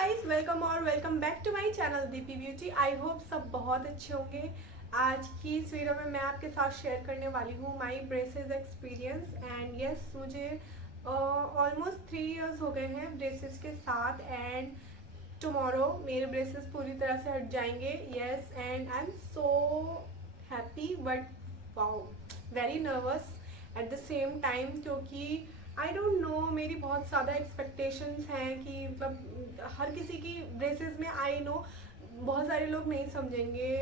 Guys, welcome back to my channel Deepi Beauty. I hope सब बहुत अच्छे होंगे। आज की इस वीडियो में मैं आपके साथ शेयर करने वाली हूँ my braces experience. And yes, मुझे ऑलमोस्ट 3 इयर्स हो गए हैं ब्रेसेस के साथ। एंड टुमारो मेरे ब्रेसेस पूरी तरह से हट जाएंगे। Yes, and I am so happy but wow, very nervous at the same time, क्योंकि आई डोंट नो, मेरी बहुत ज़्यादा एक्सपेक्टेशंस हैं कि मतलब हर किसी की ब्रेसेस में, आई नो बहुत सारे लोग नहीं समझेंगे,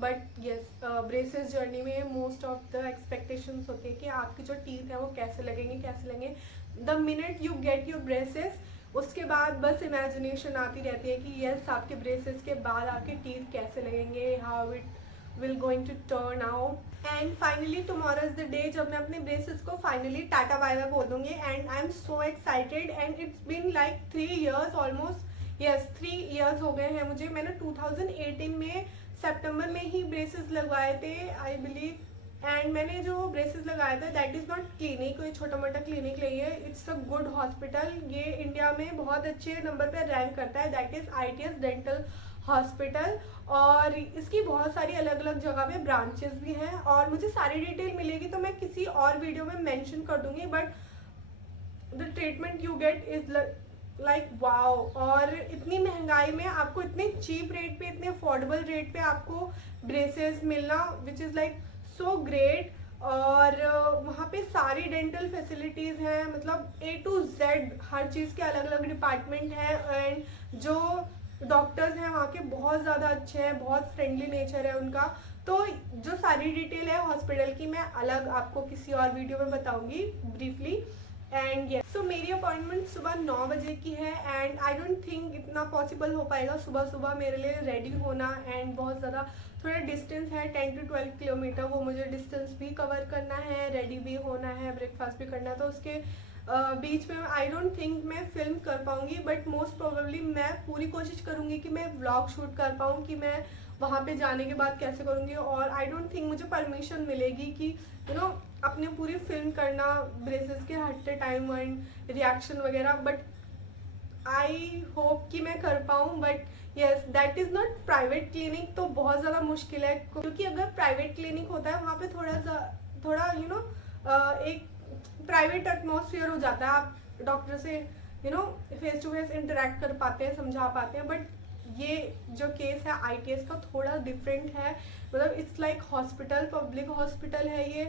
बट यस, ब्रेसेस जर्नी में मोस्ट ऑफ द एक्सपेक्टेशंस होते हैं कि आपकी जो टीथ है वो कैसे लगेंगे। The minute you get your braces, उसके बाद बस इमेजिनेशन आती रहती है कि यस, आपके ब्रेसेस के बाद आपके टीथ कैसे लगेंगे, how it will going to turn out. And finally tomorrow is the day जब मैं अपने ब्रेसेस को फाइनली टाटा बाय बाय बोल दूंगी। And I am so excited. And it's been like 3 years almost. Yes, 3 years हो गए हैं मुझे। मैंने 2018 में सितंबर में ही ब्रेसेस लगवाए थे, आई बिलीव। एंड मैंने जो ब्रेसेस लगाया था, दैट इज़ नॉट क्लिनिक, कोई छोटा मोटा क्लिनिक नहीं है, इट्स अ गुड हॉस्पिटल। ये इंडिया में बहुत अच्छे नंबर पर रैंक करता है, that is ITS dental hospital. और इसकी बहुत सारी अलग अलग जगह पे ब्रांचेस भी हैं, और मुझे सारी डिटेल मिलेगी तो मैं किसी और वीडियो में मेंशन कर दूंगी। But the treatment you get is like wow. और इतनी महंगाई में आपको इतने चीप रेट पे, इतने अफोर्डेबल रेट पे आपको ब्रेसेस मिलना, which is like so great. और वहाँ पे सारी डेंटल फैसिलिटीज़ हैं, मतलब A to Z हर चीज़ के अलग अलग डिपार्टमेंट हैं। एंड जो डॉक्टर्स हैं वहाँ के बहुत ज़्यादा अच्छे हैं, बहुत फ्रेंडली नेचर है उनका। तो जो सारी डिटेल है हॉस्पिटल की, मैं अलग आपको किसी और वीडियो में बताऊंगी ब्रीफली। एंड यस, सो मेरी अपॉइंटमेंट सुबह 9 बजे की है। एंड आई डोंट थिंक इतना पॉसिबल हो पाएगा सुबह सुबह मेरे लिए रेडी होना। एंड बहुत ज़्यादा थोड़ा डिस्टेंस है, 10 to 12 किलोमीटर, वो मुझे डिस्टेंस भी कवर करना है, रेडी भी होना है, ब्रेकफास्ट भी करना है। तो उसके बीच में आई डोंट थिंक मैं फिल्म कर पाऊंगी, बट मोस्ट प्रोबेबली मैं पूरी कोशिश करूंगी कि मैं व्लॉग शूट कर पाऊँ कि मैं वहाँ पे जाने के बाद कैसे करूँगी। और आई डोंट थिंक मुझे परमिशन मिलेगी कि अपने पूरी फिल्म करना ब्रेसेस के हटते टाइम एंड रिएक्शन वगैरह। बट आई होप कि मैं कर पाऊँ। But yes, that is not private clinic, तो बहुत ज़्यादा मुश्किल है, क्योंकि अगर प्राइवेट क्लिनिक होता है वहाँ पे थोड़ा एक प्राइवेट एटमॉस्फेयर हो जाता है, आप डॉक्टर से फेस टू फेस इंटरेक्ट कर पाते हैं, समझा पाते हैं। बट ये जो केस है ITS का, थोड़ा डिफरेंट है, मतलब it's like hospital, public hospital है ये,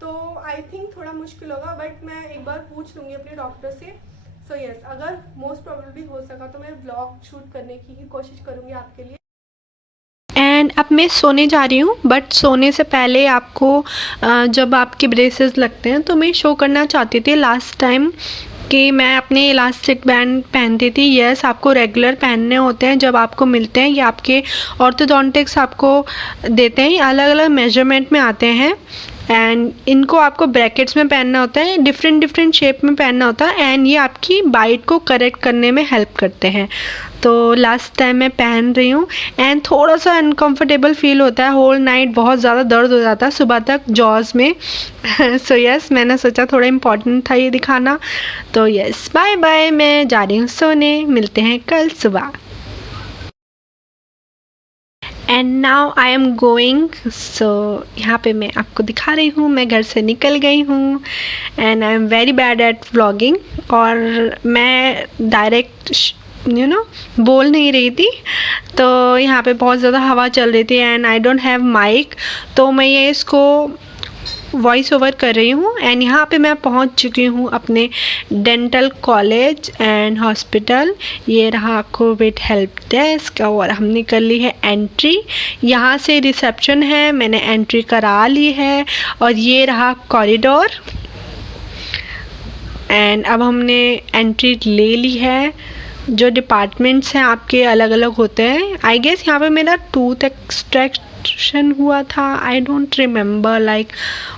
तो आई थिंक थोड़ा मुश्किल होगा। बट मैं एक बार पूछ लूँगी अपने डॉक्टर से। सो यस, अगर मोस्ट प्रोबेबली हो सका तो मैं व्लॉग शूट करने की ही कोशिश करूँगी आपके लिए। एंड अब मैं सोने जा रही हूँ, बट सोने से पहले आपको जब आपके ब्रेसेस लगते हैं तो मैं शो करना चाहती थी लास्ट टाइम कि मैं अपने इलास्टिक बैंड पहनती थी। यस, आपको रेगुलर पहनने होते हैं जब आपको मिलते हैं, ये आपके ऑर्थोडोंटिक्स आपको देते हैं, अलग अलग मेजरमेंट में आते हैं। एंड इनको आपको ब्रैकेट्स में पहनना होता है, डिफरेंट शेप में पहनना होता है। एंड ये आपकी बाइट को करेक्ट करने में हेल्प करते हैं। तो लास्ट टाइम मैं पहन रही हूँ एंड थोड़ा सा अनकंफर्टेबल फील होता है, होल नाइट बहुत ज़्यादा दर्द हो जाता है सुबह तक जॉज में। सो यस, मैंने सोचा थोड़ा इम्पॉर्टेंट था ये दिखाना। तो यस, बाय बाय, मैं जा रही हूँ सोने, मिलते हैं कल सुबह। And now I am going. So यहाँ पे मैं आपको दिखा रही हूँ, मैं घर से निकल गई हूँ। And I am very bad at vlogging, और मैं डायरेक्ट बोल नहीं रही थी, तो यहाँ पे बहुत ज़्यादा हवा चल रही थी and I don't have mic, तो मैं ये इसको वॉइस ओवर कर रही हूँ। एंड यहाँ पे मैं पहुँच चुकी हूँ अपने डेंटल कॉलेज एंड हॉस्पिटल। ये रहा कोविड हेल्प डेस्क, और हमने कर ली है एंट्री। यहाँ से रिसेप्शन है, मैंने एंट्री करा ली है, और ये रहा कॉरिडोर। एंड अब हमने एंट्री ले ली है। जो डिपार्टमेंट्स हैं आपके अलग अलग होते हैं। आई गेस यहाँ पे मेरा टूथ एक्सट्रैक्शन हुआ था, आई डोंट रिमेंबर, लाइक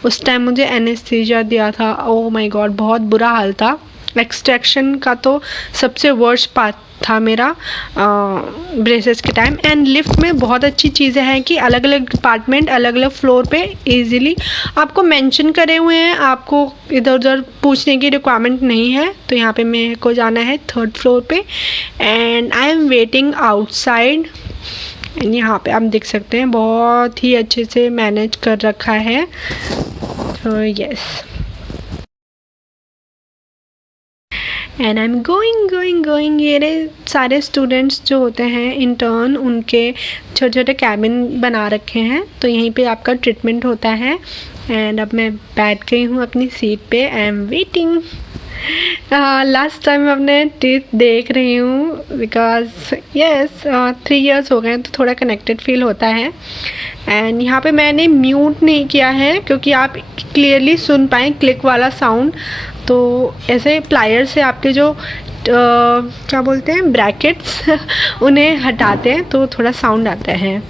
उस टाइम मुझे एनेस्थीसिया दिया था। ओह माय गॉड, बहुत बुरा हाल था। एक्सट्रैक्शन का तो सबसे वर्स्ट पार्ट था मेरा ब्रेसेस के टाइम। एंड लिफ्ट में बहुत अच्छी चीज़ें हैं कि अलग अलग डिपार्टमेंट अलग अलग फ्लोर पे इजीली आपको मेंशन करे हुए हैं, आपको इधर उधर पूछने की रिक्वायरमेंट नहीं है। तो यहाँ पे मेरे को जाना है 3rd फ्लोर पे and I am waiting outside. यहाँ पे आप देख सकते हैं बहुत ही अच्छे से मैनेज कर रखा है। तो yes, and I am going. ये सारे स्टूडेंट्स जो होते हैं इंटर्न, उनके छोटे छोटे कैबिन बना रखे हैं, तो यहीं पे आपका ट्रीटमेंट होता है। एंड अब मैं बैठ गई हूँ अपनी सीट पे, I am waiting. Last time मैं अपने टीथ देख रही हूँ बिकॉज यस 3 इयर्स हो गए हैं, तो थोड़ा कनेक्टेड फील होता है। एंड यहाँ पे मैंने म्यूट नहीं किया है क्योंकि आप क्लियरली सुन पाएँ क्लिक वाला साउंड। तो ऐसे प्लायर से आपके जो क्या बोलते हैं ब्रैकेट्स उन्हें हटाते हैं तो थोड़ा साउंड आता है।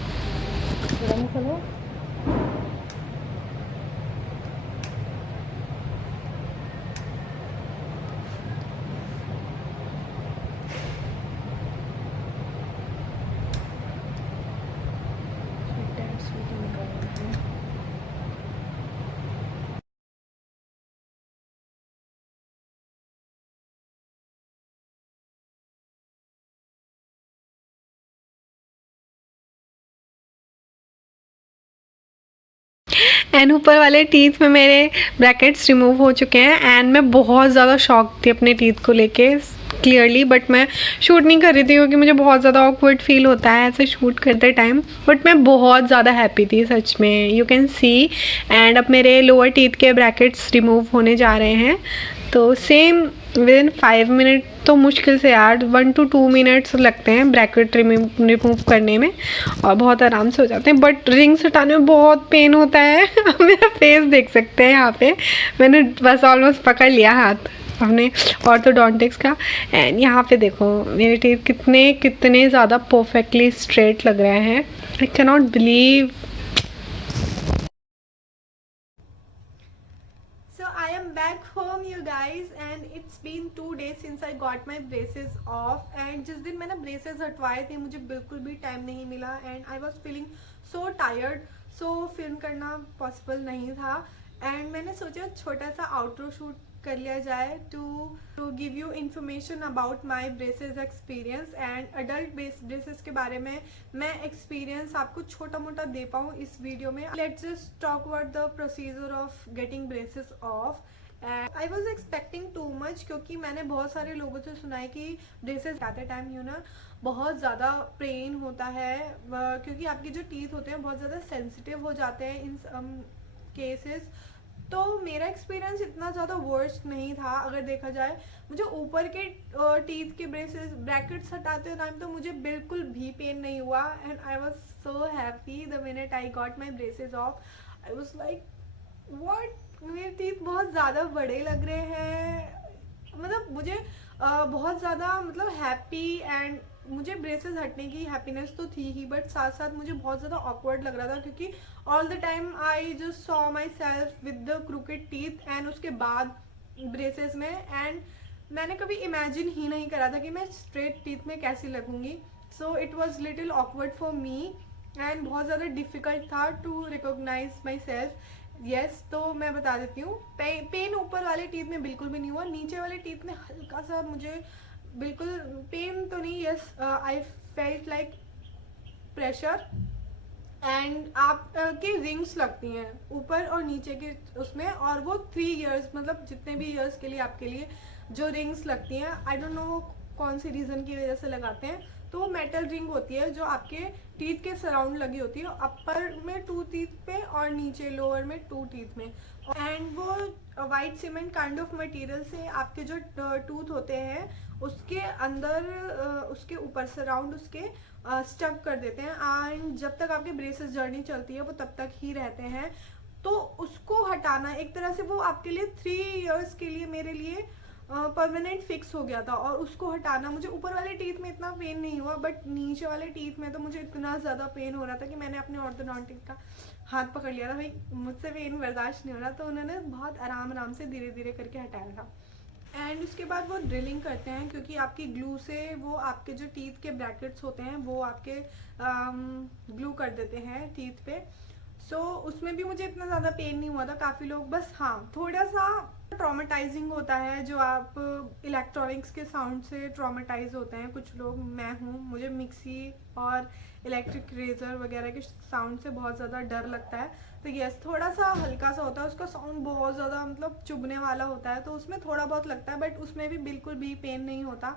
एंड ऊपर वाले टीथ में मेरे ब्रैकेट्स रिमूव हो चुके हैं एंड मैं बहुत ज़्यादा शॉक थी अपने टीथ को लेके क्लियरली, बट मैं शूट नहीं कर रही थी क्योंकि मुझे बहुत ज़्यादा ऑकवर्ड फील होता है ऐसे शूट करते टाइम। बट मैं बहुत ज़्यादा हैप्पी थी सच में, यू कैन सी। एंड अब मेरे लोअर टीथ के ब्रैकेट्स रिमूव होने जा रहे हैं। तो सेम विद इन 5 मिनट, तो मुश्किल से यार 1 to 2 मिनट्स लगते हैं ब्रैकेट रिमूव करने में और बहुत आराम से हो जाते हैं। बट रिंग्स हटाने में बहुत पेन होता है। आप मेरा फेस देख सकते हैं यहाँ पे, मैंने बस ऑलमोस्ट पकड़ लिया हाथ अपने ऑर्थोडोंटिक्स का। एंड यहाँ पे देखो मेरे टीथ कितने ज़्यादा परफेक्टली स्ट्रेट लग रहे हैं। I can not believe. I am back home you guys and it's been 2 days since I got my braces off and जिस दिन मैंने braces हटवाए थे मुझे बिल्कुल भी टाइम नहीं मिला and I was feeling so tired, so film करना पॉसिबल नहीं था। एंड मैंने सोचा छोटा सा आउटरो शूट कर लिया जाए to give you information about my braces experience and adult braces के बारे में मैं एक्सपीरियंस आपको छोटा मोटा दे पाऊँ इस वीडियो में। Let's just talk about the procedure of getting braces of. And I was expecting too much क्योंकि मैंने बहुत सारे लोगों से सुना है कि ब्रेसेस आते टाइम बहुत ज़्यादा पेन होता है क्योंकि आपके जो टीथ होते हैं बहुत ज़्यादा सेंसिटिव हो जाते हैं इन केसेस। तो मेरा एक्सपीरियंस इतना ज़्यादा वर्स्ट नहीं था अगर देखा जाए। मुझे ऊपर के टीथ के ब्रैकेट्स हटाते टाइम तो मुझे बिल्कुल भी पेन नहीं हुआ and I was so happy the minute I got my braces of. I was like what, मेरे टीथ बहुत ज़्यादा बड़े लग रहे हैं। मतलब मुझे बहुत ज़्यादा मतलब हैप्पी एंड मुझे ब्रेसेस हटने की हैप्पीनेस तो थी ही बट साथ साथ मुझे बहुत ज़्यादा ऑकवर्ड लग रहा था क्योंकि all the time I just saw my self with the crooked teeth and उसके बाद ब्रेसेस में। एंड मैंने कभी इमेजिन ही नहीं करा था कि मैं स्ट्रेट टीथ में कैसी लगूंगी। So it was little awkward for me and बहुत ज़्यादा डिफ़िकल्ट था to recognise myself. Yes, तो मैं बता देती हूँ पेन ऊपर वाले टीथ में बिल्कुल भी नहीं हुआ। नीचे वाले टीथ में हल्का सा मुझे बिल्कुल पेन तो नहीं, yes I felt like pressure. And आप की रिंग्स लगती हैं ऊपर और नीचे के उसमें और वो 3 इयर्स मतलब जितने भी इयर्स के लिए आपके लिए जो रिंग्स लगती हैं आई डोंट नो कौन सी रीज़न की वजह से लगाते हैं। तो वो मेटल रिंग होती है जो आपके टीथ के सराउंड लगी होती है, अपर में 2 टीथ पे और नीचे लोअर में 2 टीथ में। एंड वो white cement kind of material से आपके जो टूथ होते हैं उसके अंदर उसके ऊपर सराउंड उसके स्टक कर देते हैं एंड जब तक आपके ब्रेसेस जर्नी चलती है वो तब तक ही रहते हैं। तो उसको हटाना एक तरह से वो आपके लिए 3 इयर्स के लिए मेरे लिए परमानेंट फिक्स हो गया था और उसको हटाना मुझे ऊपर वाले टीथ में इतना पेन नहीं हुआ बट नीचे वाले टीथ में तो मुझे इतना ज़्यादा पेन हो रहा था कि मैंने अपने ऑर्थोडोंटिस्ट का हाथ पकड़ लिया था, भाई मुझसे पेन बर्दाश्त नहीं हो रहा। तो उन्होंने बहुत आराम से धीरे धीरे करके हटाया था एंड उसके बाद वो ड्रिलिंग करते हैं, क्योंकि आपकी ग्लू से वो आपके जो टीथ के ब्रैकेट्स होते हैं वो आपके ग्लू कर देते हैं टीथ पे। सो उसमें भी मुझे इतना ज़्यादा पेन नहीं हुआ था। काफ़ी लोग बस हाँ थोड़ा सा ट्रॉमेटाइजिंग होता है, जो आप इलेक्ट्रॉनिक्स के साउंड से ट्रॉमेटाइज होते हैं कुछ लोग, मैं हूँ। मुझे मिक्सी और इलेक्ट्रिक रेजर वगैरह के साउंड से बहुत ज़्यादा डर लगता है। तो यस, थोड़ा सा हल्का सा होता है, उसका साउंड बहुत ज़्यादा मतलब चुभने वाला होता है, तो उसमें थोड़ा बहुत लगता है, बट उसमें भी बिल्कुल भी पेन नहीं होता।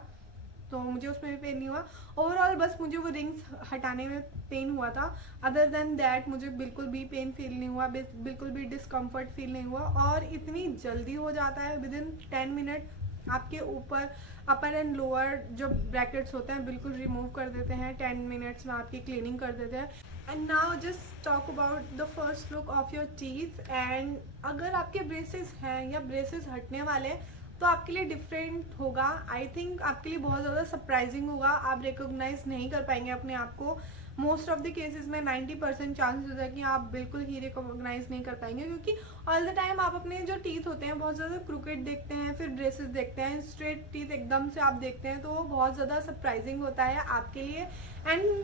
तो मुझे उसमें भी पेन नहीं हुआ। ओवरऑल बस मुझे वो रिंग्स हटाने में पेन हुआ था। अदर देन दैट मुझे बिल्कुल भी पेन फील नहीं हुआ, बिल्कुल भी डिस्कम्फर्ट फील नहीं हुआ। और इतनी जल्दी हो जाता है, विद इन 10 मिनट आपके ऊपर अपर एंड लोअर जो ब्रैकेट्स होते हैं बिल्कुल रिमूव कर देते हैं। 10 मिनट्स में आपकी क्लीनिंग कर देते हैं। And now just talk about the first look of your teeth. And अगर आपके ब्रेसेस हैं या ब्रेसेस हटने वाले हैं तो आपके लिए डिफरेंट होगा। आई थिंक आपके लिए बहुत ज़्यादा सरप्राइजिंग होगा, आप रिकॉग्नाइज नहीं कर पाएंगे अपने आप को। मोस्ट ऑफ द केसेस में 90% चांसेस है कि आप बिल्कुल ही रिकॉग्नाइज नहीं कर पाएंगे, क्योंकि ऑल द टाइम आप अपने जो टीथ होते हैं बहुत ज़्यादा क्रूकेड देखते हैं, फिर ब्रेसेस देखते हैं, स्ट्रेट टीथ एकदम से आप देखते हैं, तो वो बहुत ज़्यादा सरप्राइजिंग होता है आपके लिए। एंड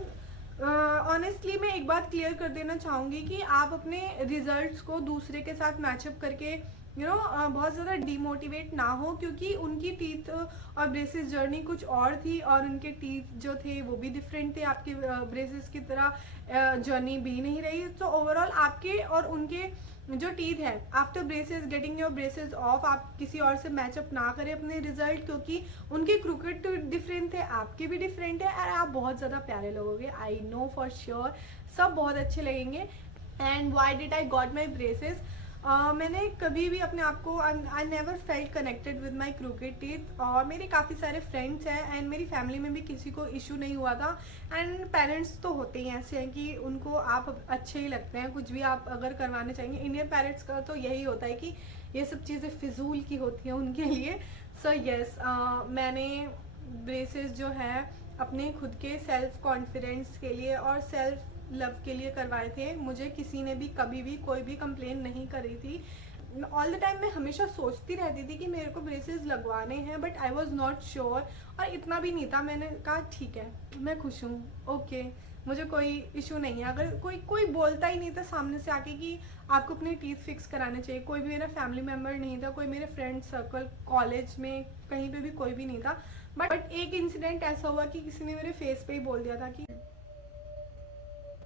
ऑनेस्टली मैं एक बात क्लियर कर देना चाहूँगी कि आप अपने रिजल्ट्स को दूसरे के साथ मैचअप करके बहुत ज़्यादा डिमोटिवेट ना हो, क्योंकि उनकी टीथ और ब्रेसेस जर्नी कुछ और थी और उनके टीथ जो थे वो भी डिफरेंट थे, आपके ब्रेसेस की तरह जर्नी भी नहीं रही। तो ओवरऑल आपके और उनके जो टीथ है after braces, getting your braces of, आप किसी और से मैचअप ना करें अपने रिजल्ट, क्योंकि उनके क्रूकेट डिफरेंट थे, आपके भी डिफरेंट है, और आप बहुत ज़्यादा प्यारे लगोगे। आई नो फॉर श्योर, सब बहुत अच्छे लगेंगे। And why did I got my braces? मैंने कभी भी अपने आप को I never felt connected with my crooked teeth. और मेरे काफ़ी सारे फ्रेंड्स हैं एंड मेरी फैमिली में भी किसी को इशू नहीं हुआ था। एंड पेरेंट्स तो होते ही ऐसे हैं कि उनको आप अच्छे ही लगते हैं, कुछ भी आप अगर करवाने चाहेंगे। इंडियन पेरेंट्स का तो यही होता है कि ये सब चीज़ें फिजूल की होती हैं उनके लिए। सो यस, मैंने ब्रेसेस जो है अपने खुद के सेल्फ कॉन्फिडेंस के लिए और सेल्फ लव के लिए करवाए थे। मुझे किसी ने भी कभी भी कोई भी कंप्लेन नहीं करी थी। ऑल द टाइम मैं हमेशा सोचती रहती थी कि मेरे को ब्रेसेस लगवाने हैं, but I was not sure, और इतना भी नहीं था। मैंने कहा ठीक है, मैं खुश हूँ, ओके, मुझे कोई इशू नहीं है। अगर कोई बोलता ही नहीं था सामने से आके कि आपको अपने टीथ फिक्स कराने चाहिए, कोई भी मेरा फैमिली मेम्बर नहीं था, कोई मेरे फ्रेंड सर्कल, कॉलेज में कहीं पे भी कोई भी नहीं था। बट एक इंसिडेंट ऐसा हुआ कि किसी ने मेरे फेस पे ही बोल दिया था कि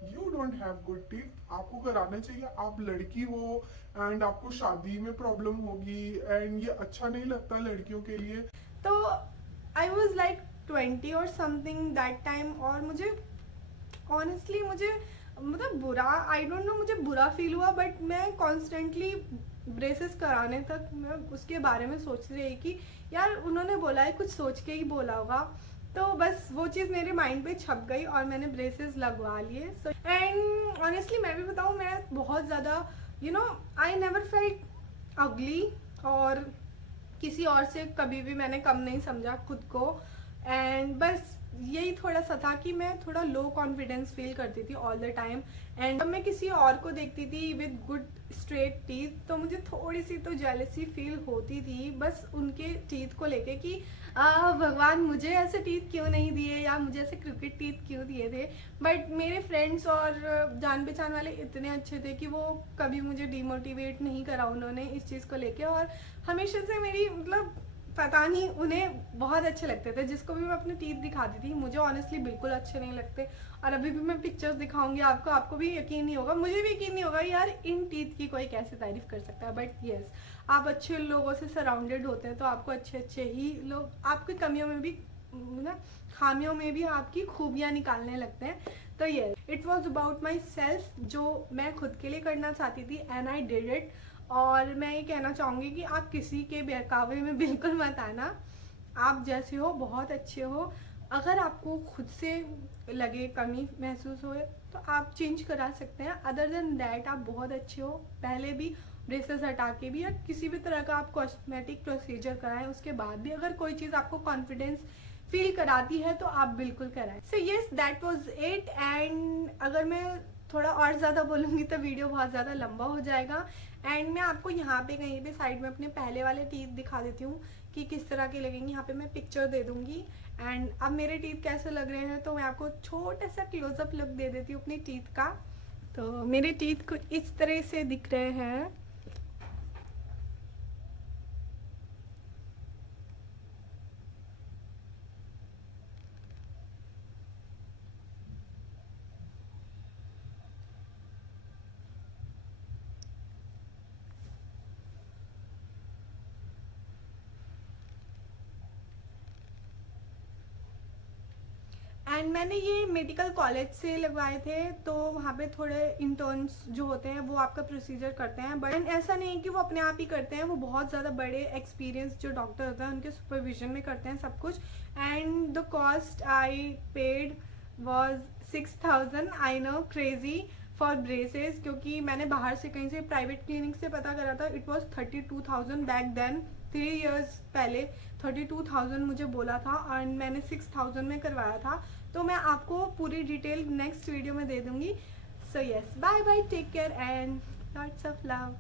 you don't have good teeth, आपको कराना चाहिए, आप लड़की हो एंड आपको शादी में प्रॉब्लम होगी एंड ये अच्छा नहीं लगता लड़कियों के लिए। तो आई वॉज लाइक 20 और समथिंग दैट टाइम, और मुझे ऑनेस्टली मुझे मतलब बुरा, आई डोंट नो, मुझे बुरा फील हुआ। बट मैं कॉन्स्टेंटली ब्रेसेस कराने तक मैं उसके बारे में सोच रही कि यार उन्होंने बोला है, कुछ सोच के ही बोला होगा। तो बस वो चीज़ मेरे माइंड पे छप गई और मैंने ब्रेसेस लगवा लिए। एंड ऑनेस्टली मैं भी बताऊँ, मैं बहुत ज़्यादा आई नेवर फेल्ट अगली, और किसी और से कभी भी मैंने कम नहीं समझा खुद को। एंड बस यही थोड़ा सा था कि मैं थोड़ा लो कॉन्फिडेंस फील करती थी ऑल द टाइम। एंड जब मैं किसी और को देखती थी विद गुड स्ट्रेट टीथ, तो मुझे थोड़ी सी तो जेलसी फील होती थी, बस उनके टीथ को लेके कि भगवान मुझे ऐसे टीथ क्यों नहीं दिए, या मुझे ऐसे क्रिकेट टीथ क्यों दिए थे। बट मेरे फ्रेंड्स और जान पहचान वाले इतने अच्छे थे कि वो कभी मुझे डिमोटिवेट नहीं करा उन्होंने इस चीज़ को लेके। और हमेशा से मेरी मतलब पता नहीं, उन्हें बहुत अच्छे लगते थे। जिसको भी मैं अपने टीथ दिखाती थी, मुझे ऑनेस्टली बिल्कुल अच्छे नहीं लगते। और अभी भी मैं पिक्चर्स दिखाऊंगी आपको, आपको भी यकीन नहीं होगा, मुझे भी यकीन नहीं होगा यार इन टीथ की कोई कैसे तारीफ कर सकता है। बट यस, आप अच्छे लोगों से सराउंडेड होते हैं तो आपको अच्छे अच्छे ही लोग आपकी कमियों में भी ना, खामियों में भी आपकी खूबियाँ निकालने लगते हैं। तो ये it was about my self, जो मैं खुद के लिए करना चाहती थी एंड आई डिड इट। और मैं ये कहना चाहूँगी कि आप किसी के बहकावे में बिल्कुल मत आना, आप जैसे हो बहुत अच्छे हो। अगर आपको खुद से लगे कमी महसूस हो तो आप चेंज करा सकते हैं। अदर देन दैट आप बहुत अच्छे हो। पहले भी ब्रेसेस हटा के भी या किसी भी तरह का आप कॉस्मेटिक प्रोसीजर कराएं, उसके बाद भी अगर कोई चीज़ आपको कॉन्फिडेंस फील कराती है तो आप बिल्कुल कराएं। So yes, that was it. And अगर मैं थोड़ा और ज़्यादा बोलूँगी तो वीडियो बहुत ज़्यादा लंबा हो जाएगा। एंड मैं आपको यहाँ पे कहीं पे साइड में अपने पहले वाले टीथ दिखा देती हूँ कि कि किस तरह के लगेंगे, यहाँ पे मैं पिक्चर दे दूँगी। एंड अब मेरे टीथ कैसे लग रहे हैं तो मैं आपको छोटा सा क्लोजअप लुक दे देती हूँ अपनी टीथ का। तो मेरे टीथ कुछ इस तरह से दिख रहे हैं। एंड मैंने ये मेडिकल कॉलेज से लगवाए थे, तो वहाँ पे थोड़े इंटर्न्स जो होते हैं वो आपका प्रोसीजर करते हैं, बट ऐसा नहीं है कि वो अपने आप ही करते हैं, वो बहुत ज़्यादा बड़े एक्सपीरियंस जो डॉक्टर होता है उनके सुपरविजन में करते हैं सब कुछ। And the cost I paid was 6000। I know crazy for braces, क्योंकि मैंने बाहर से कहीं से प्राइवेट क्लिनिक से पता करा था। It was 32,000 back then, 3 years पहले 32,000 मुझे बोला था एंड मैंने 6,000 में करवाया था। तो मैं आपको पूरी डिटेल नेक्स्ट वीडियो में दे दूंगी। So yes, bye bye, take care and lots of love.